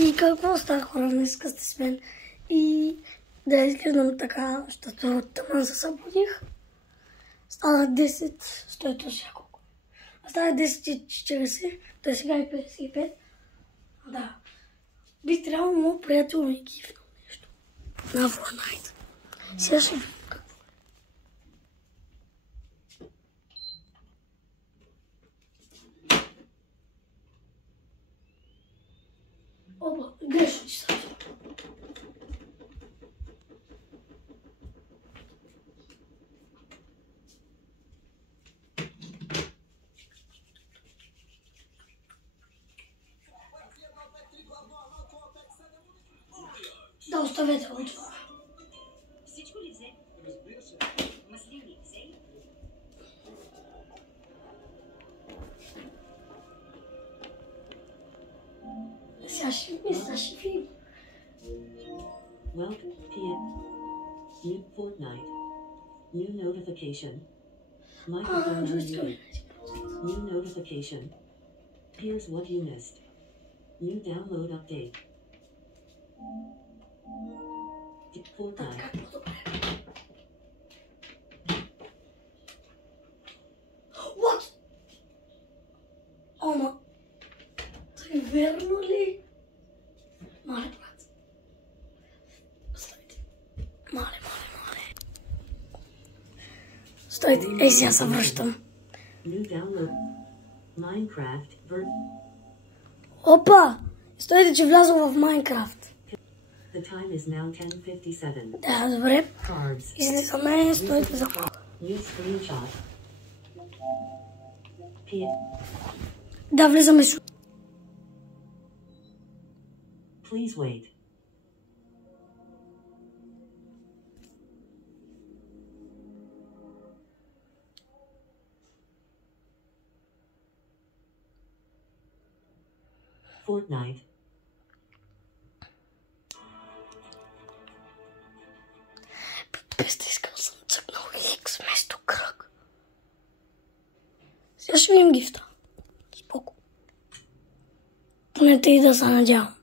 И какво става, хора, днеска сте с мен? И да изглеждам така, защото тъмън се събудих. Стана 10, стойто сега колко. Стана 10:40, т.е. сега е 55. Да. Би трябвало моят приятел ми гифнал нещо на Fortnite. Сега ще видим какво е. Опа, грешно ти са. Да, оставете го това. Всичко ли взе? Разбира се. Маслини взе ли? Сега ще видим. Welcome, PM. New Fortnite. New notification. Microphone unmuted. New notification. Here's what you missed. New download update. Fortnite. What? Ама, той верно ли? Мале, брат. Стойте. Мале. Стойте, ей сега се връщам. New download. Minecraft. Опа! Стойте, че влязох в Майнкрафт. The time is now 10:57. Да, добре. Cards. Излизаме, стойте за малко. New screenshot. Да, влизаме с... Please wait. Fortnite. Пипеста, искал съм цъкнал хикс вместо кръг. Сега ще видим гифта. Споко. Поне и да се надявам.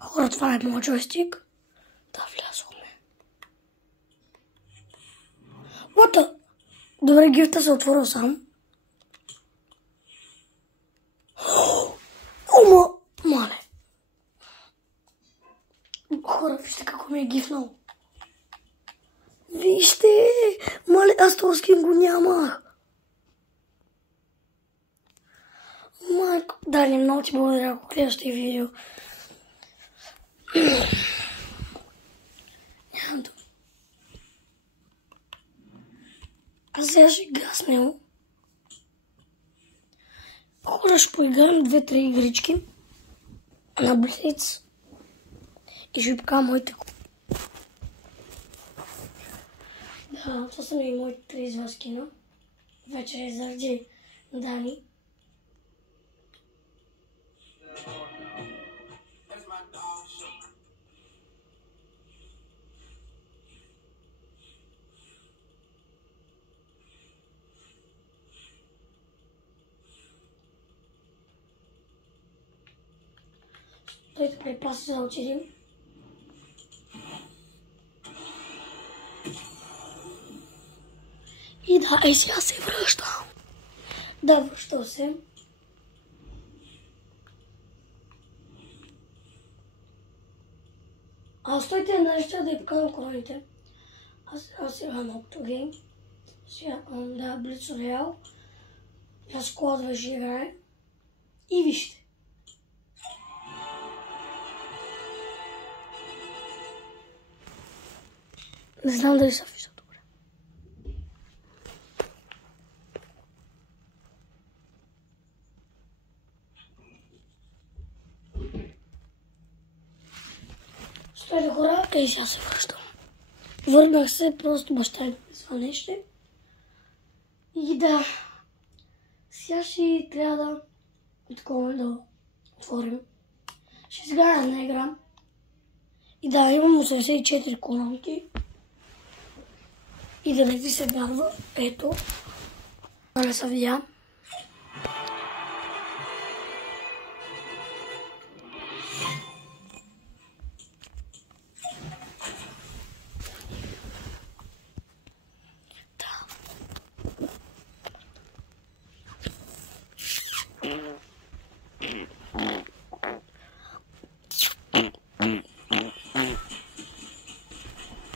Хора, това е моят джойстик. Да, влязохме. What the? Добре, гифта се отворил сам. Ома, мале. Хора, вижте какво ми е гифнал. Вижте, мале, аз този скин го нямах. Майко, Дани, много ти благодаря, ако гледаш тези видео. Нямам дума. А сега ще гаснем. Хора, ще поиграем 2-3 игрички на Блиц. И ще ви покажа моите. Да, това са ми моите 32 скина. Вече е заради Дани. Той така и паси за да отидем. И да, ей сега се връщам. Да, връщал се. Стойте, ще да я покажам короните. Аз сега на Octogame. Сега, да, Blitz Royale. Аз складва ще играе. И вижте. Не знам дали се вижда добре. Стойте, хора, и сега се връщам. Върнах се, просто баща ми звънеше. И да, сега ще трябва да отворим. Ще изграя една игра. И да, имам 84 коронки. И да не ти се вярва, ето. Да не се видя.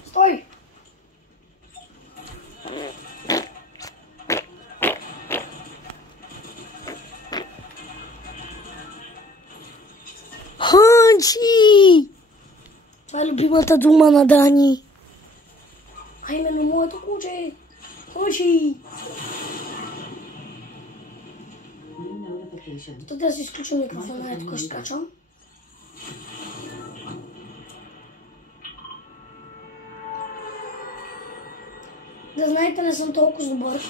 Стой! Ханчи! Това е любимата дума на Дани. А именно моето куче. Ханчи! New notification. Тук да си изключим микрофона, ето тук ще качвам. Да знаете, не съм толкова добър,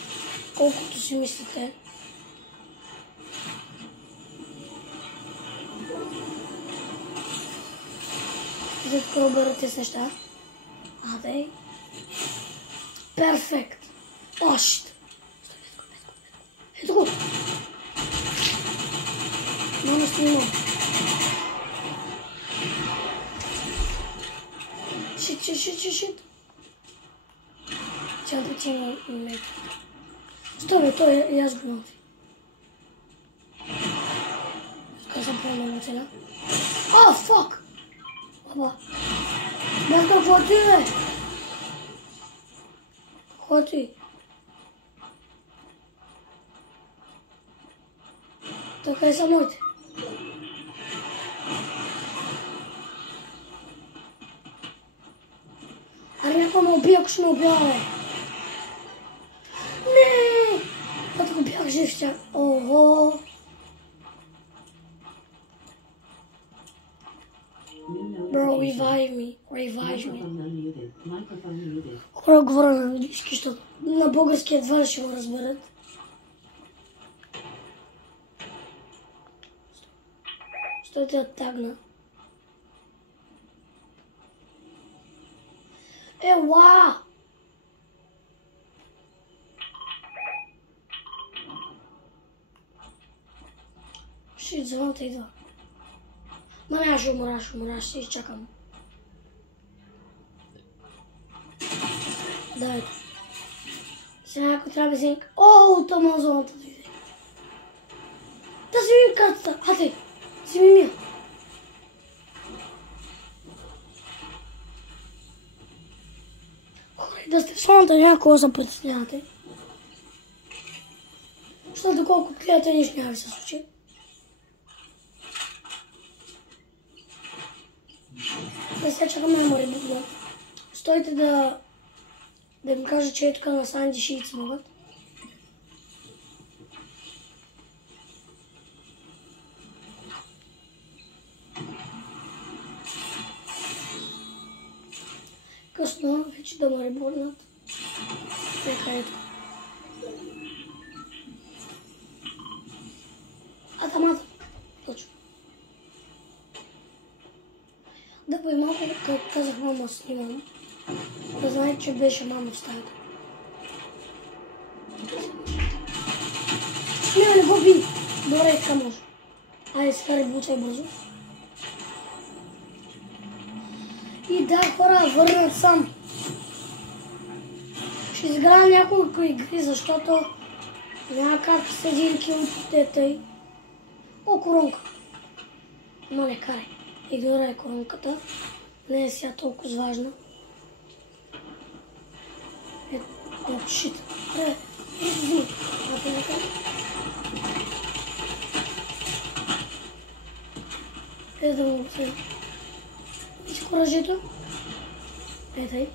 колкото си мислите. За тук оберете с неща. Адай. Перфект. О, шит. Ето го. Няма снимам. Шит. Чакай да ти името. Стой бе, той и аз го научи. Така съм по-много цена. О, фак! Оба. Бях какво ти бе? Какво ти? Така са моите. Аре някой ме убия, ако ще ме убия, бе. Не! Като го бях жив ще... Ого! Bro, revive me. Microphone unmuted. Microphone muted. Хора говоря на английски, защото на български едва ли ще го разберат. Стойте да тагна. Ева! Шит, звънта идва. Ма няма ще умра, ще изчакам. Да, ето. Сега някой трябва да вземе... О, там зоната дойде. Да си ми картата. Хате, си ми мия. Да сте в зоната, някакво да се притеснявате. Защото доколкото гледате, нищо няма ви се случи. Да сега чакам най-море буква. Стойте да им кажа, че е тук на Санди Шиитс могат. Късно, вече да ме ребурнат. Нека ето. Атамата. Точно. Да бъде малко, като казах мама снимам. Да знаете, че беше мама в стаята. Не го би! Добре, така може. Айде сега ребуцай бързо. И да, хора, върнат съм. Ще изиграя няколко игри, защото няма как седи кил от тъй. О, коронка. Но не карай. Игнорай коронката. Не е сега толкова важна. О, шит. Вземи. Да му вземи. Виж коражето. Етай.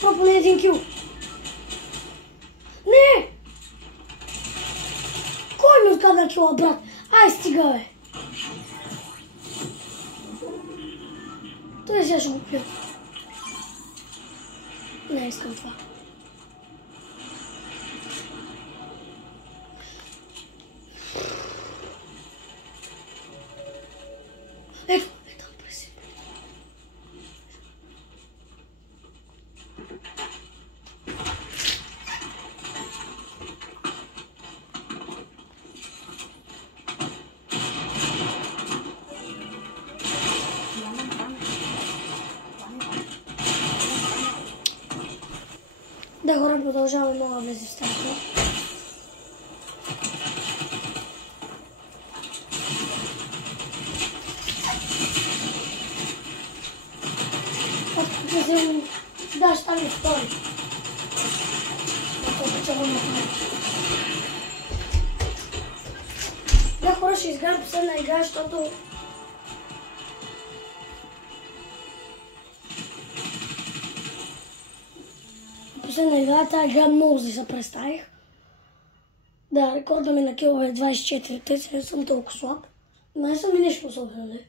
Пропълне един кил. Не! Кой ми открадна кила, брат? Ай, стига, бе! Той сега ще го пия. Не искам това. Да, хора, продължаваме много влезе в старта. Да, ще стане втори. Да, хора, ще изграм последна игра, защото последна игра, тази игра много се представих. Да, рекорда ми на килове е 24, те не съм толкова слаб. Но не съм и нещо особено, не.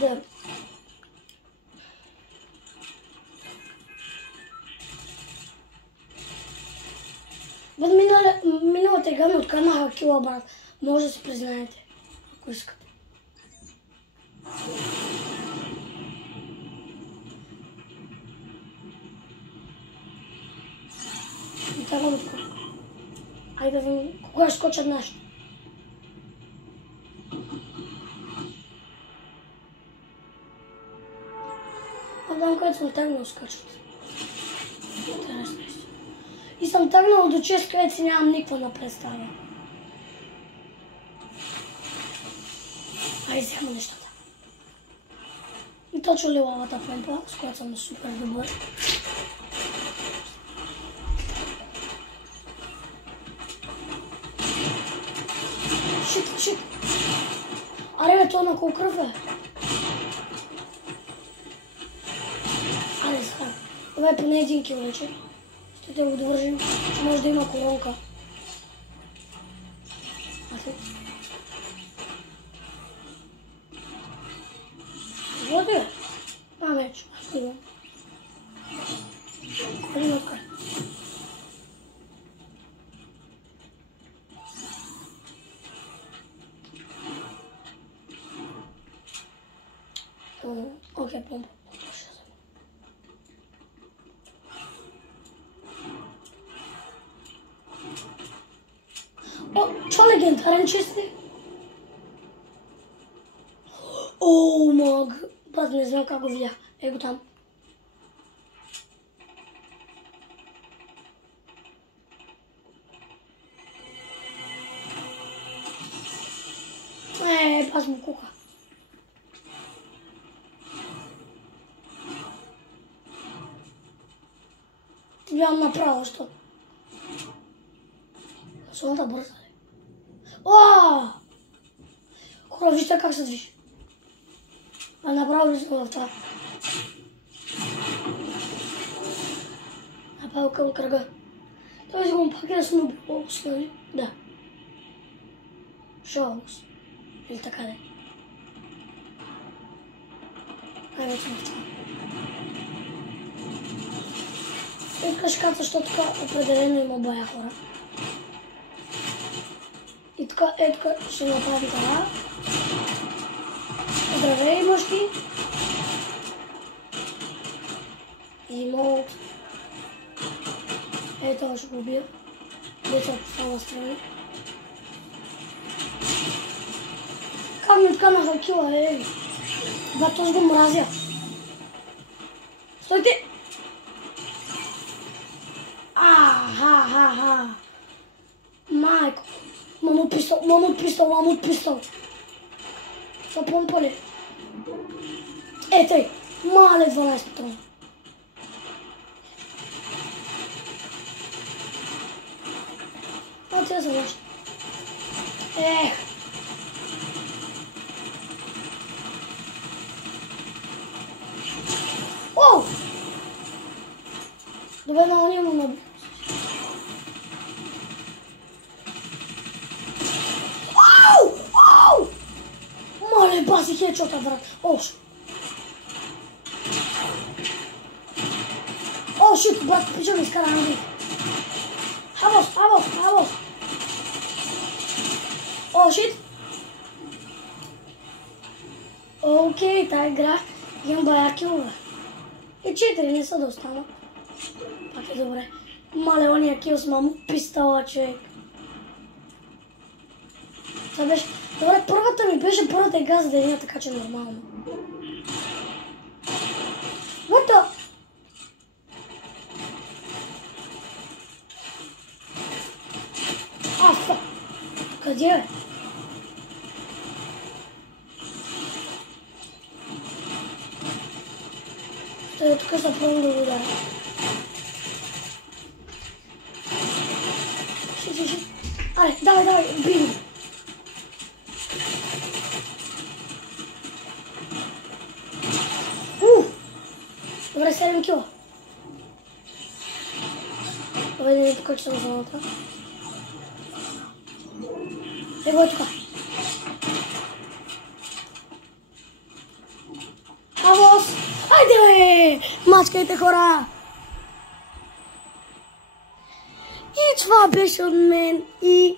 Да. Миналата игра ми откамаха кила, брат. Може да си признаете, ако искате. И така да откам. Айде да видим кога ще скочат нашите. Там, където съм тръгнал, скачат. Интересно. И съм тръгнал до чест, където си нямам никаква на представя. Айде, взема нещата. И точно лилавата помпа, с която съм супер добър. Шит. Аре, бе, това на колко кръв е? Аре, сега. Това е поне 1 кил вече. Ще го довържим, че може да има коронка. Вот е. Вече. Аз идвам. Колин откъде. Окей, помпа. Čo legendárен čistý? Mag. Брат, не знам как го видях. Ей го там. Пас му кука. Ти бявам направо, що? Солната бърза. Хора, вижте как се движи. Направо ли съм в това? Направо към кръга. Той си го пак да съм убил, нали? Да. Шоус. Или така да. Айде съм в това. И така ще кажа, защото така определено има бая, хора. И така, ще направим това. Здравей, мъжки! И мод. Това ще го убия. Деца остана страни. Как ми отканаха кила, Ба, този го мразя. Стойте! Майко! Мамут пистол! Са помпали. Тъй! Мале 12 патрона. Те са още. Добре, но няма много. Ау! Ау! Мале, баси хедшота, брат. Ош. О, шит, брат, пича ми изкара на бит. Хавос. О, шит. Окей, тая игра имам бая килове. И 4 не са да остана. Пак е добре. Мале, ония кил с маму пистала, човек. Това беше... Добре, първата игра за деня, така че нормално. What the... Фак. Къде е? Стой, тук се пробвам да го ударя. Шит. Аре, давай, бий. Добре, 7 кила. Добре, да не покачи съм зоната. Его е тук. Авос! Айде бе! Мачкайте, хора! И това беше от мен и